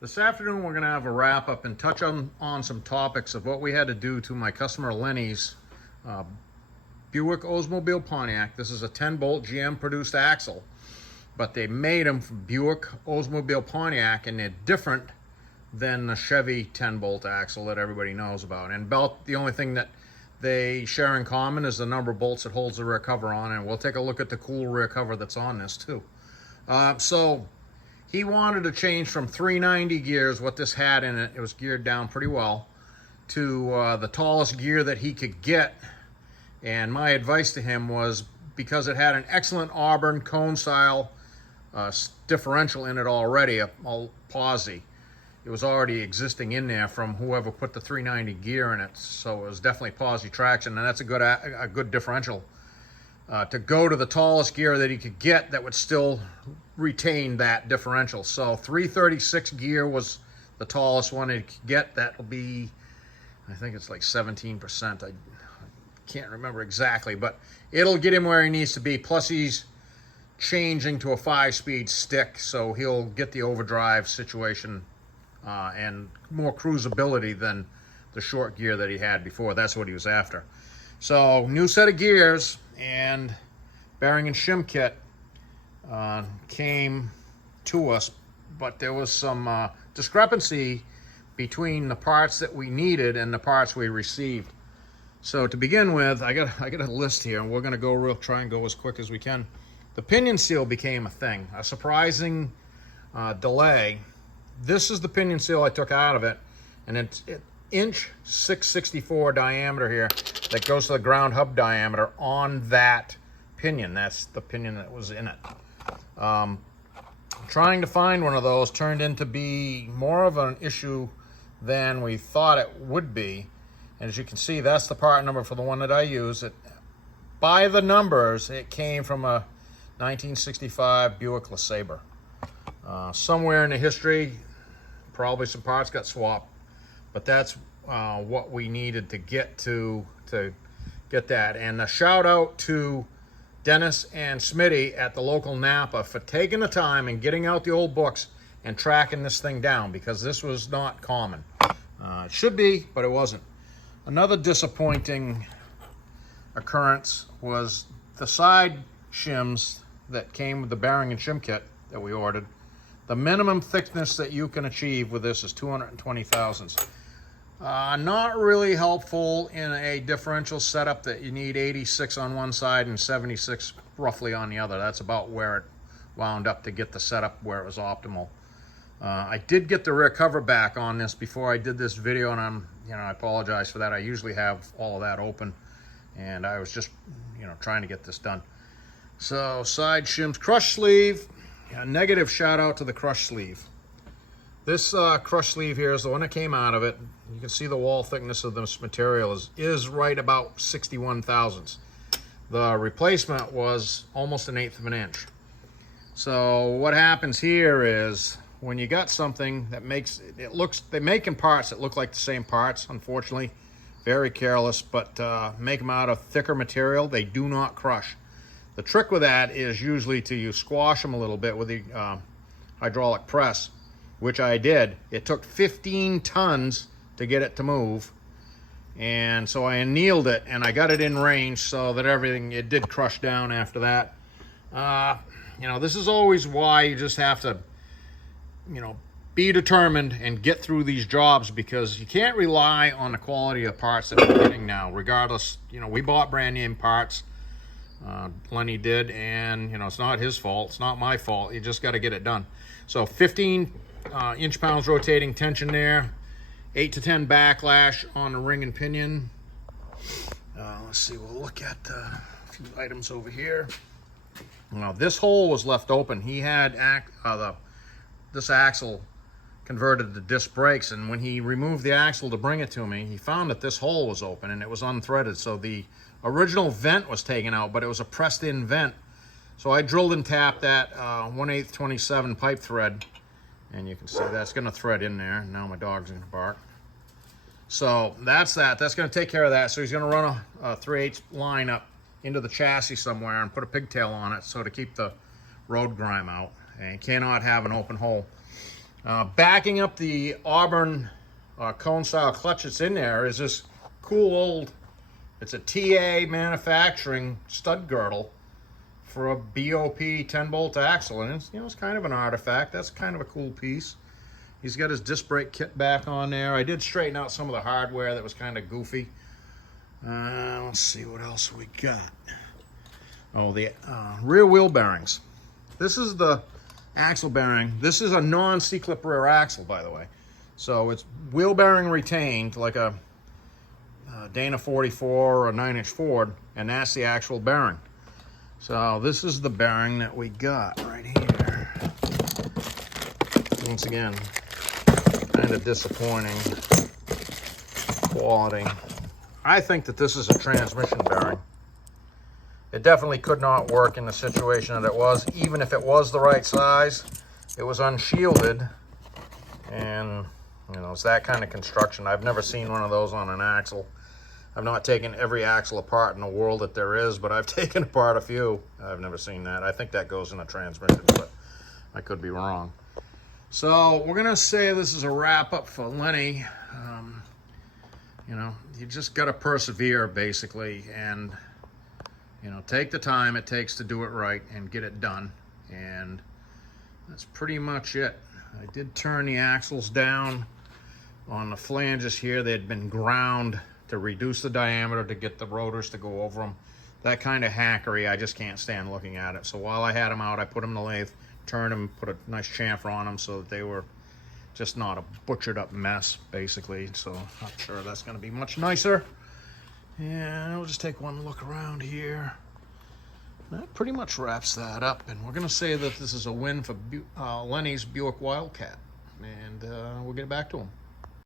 This afternoon we're going to have a wrap up and touch on some topics of what we had to do to my customer Lenny's Buick Oldsmobile Pontiac. This is a 10-bolt GM produced axle, but they made them from Buick Oldsmobile Pontiac, and they're different than the Chevy 10-bolt axle that everybody knows about. And about the only thing that they share in common is the number of bolts it holds the rear cover on, and we'll take a look at the cool rear cover that's on this too. So he wanted to change from 390 gears, what this had in it, it was geared down pretty well, to the tallest gear that he could get. And my advice to him was, because it had an excellent Auburn cone style differential in it already, a posi. It was already existing in there from whoever put the 390 gear in it, so it was definitely posi traction, and that's a good differential. To go to the tallest gear that he could get that would still retain that differential. So 336 gear was the tallest one he could get. That'll be, I think it's like 17%. I can't remember exactly, but it'll get him where he needs to be. Plus he's changing to a 5-speed stick, so he'll get the overdrive situation and more cruisability than the short gear that he had before. That's what he was after. So new set of gears and bearing and shim kit came to us, but there was some discrepancy between the parts that we needed and the parts we received. So to begin with, I got a list here, and we're going to try and go as quick as we can. The pinion seal became a thing, a surprising delay. This is the pinion seal I took out of it, and it's inch 664 diameter here that goes to the ground hub diameter on that pinion. That's the pinion that was in it. Trying to find one of those turned into be more of an issue than we thought it would be. And as you can see, that's the part number for the one that I use. By the numbers, it came from a 1965 Buick LeSabre. Somewhere in the history, probably some parts got swapped, but that's what we needed to get get that. And a shout out to Dennis and Smitty at the local Napa for taking the time and getting out the old books and tracking this thing down, because this was not common. It should be, but it wasn't. Another disappointing occurrence was the side shims that came with the bearing and shim kit that we ordered. The minimum thickness that you can achieve with this is 220 thousandths. Not really helpful in a differential setup that you need 86 on one side and 76 roughly on the other. That's about where it wound up to get the setup where it was optimal. I did get the rear cover back on this before I did this video, and I apologize for that. I usually have all of that open, and I was just, trying to get this done. So side shims, crush sleeve. A negative shout out to the crush sleeve. This crush sleeve here is the one that came out of it. You can see the wall thickness of this material is right about 61 thousandths. The replacement was almost 1/8 of an inch. So what happens here is, when you got something that they're making parts that look like the same parts, unfortunately, very careless, but make them out of thicker material, they do not crush. The trick with that is usually you squash them a little bit with the hydraulic press, which I did. It took 15 tons to get it to move, and so I annealed it, and I got it in range so that it did crush down after that. This is always why you just have to, be determined and get through these jobs, because you can't rely on the quality of parts that we're getting now. Regardless, we bought brand name parts. Lenny did, and it's not his fault, it's not my fault. You just got to get it done. So 15 inch-pounds rotating tension there, 8 to 10 backlash on the ring and pinion. Let's see, we'll look at a few items over here. Now this hole was left open. He had this axle converted to disc brakes, and when he removed the axle to bring it to me, he found that this hole was open and it was unthreaded. So the original vent was taken out, but it was a pressed in vent. So I drilled and tapped that 1/8 27 pipe thread, and you can see that's going to thread in there. Now my dog's going to bark. So that's going to take care of that. So he's going to run a 3/8 line up into the chassis somewhere and put a pigtail on it so to keep the road grime out, and cannot have an open hole. Backing up the Auburn cone style clutch that's in there is this cool old, it's a TA manufacturing stud girdle for a BOP 10-bolt axle, and it's, you know, it's kind of an artifact. That's kind of a cool piece. He's got his disc brake kit back on there. I did straighten out some of the hardware that was kind of goofy. Let's see what else we got. Oh, the rear wheel bearings. This is the axle bearing. This is a non-C-clip rear axle, by the way. So it's wheel bearing retained, like a Dana 44 or a 9-inch Ford, and that's the actual bearing. So this is the bearing that we got right here. Once again, kind of disappointing quality. I think that this is a transmission bearing. It definitely could not work in the situation that it was. Even if it was the right size, it was unshielded, and you know, it's that kind of construction. I've never seen one of those on an axle. I've not taken every axle apart in the world that there is, but I've taken apart a few. I've never seen that. I think that goes in a transmission, but I could be wrong. So we're gonna say this is a wrap up for Lenny. You know, you just gotta persevere, basically, and you know, take the time it takes to do it right and get it done. And that's pretty much it. I did turn the axles down on the flanges here. They had been ground to reduce the diameter to get the rotors to go over them. That kind of hackery, I just can't stand looking at it. So while I had them out, I put them in the lathe, turned them, put a nice chamfer on them so that they were just not a butchered up mess, basically. So I'm sure that's gonna be much nicer. And we'll just take one look around here. That pretty much wraps that up. And we're gonna say that this is a win for Lenny's Buick Wildcat. And we'll get back to him.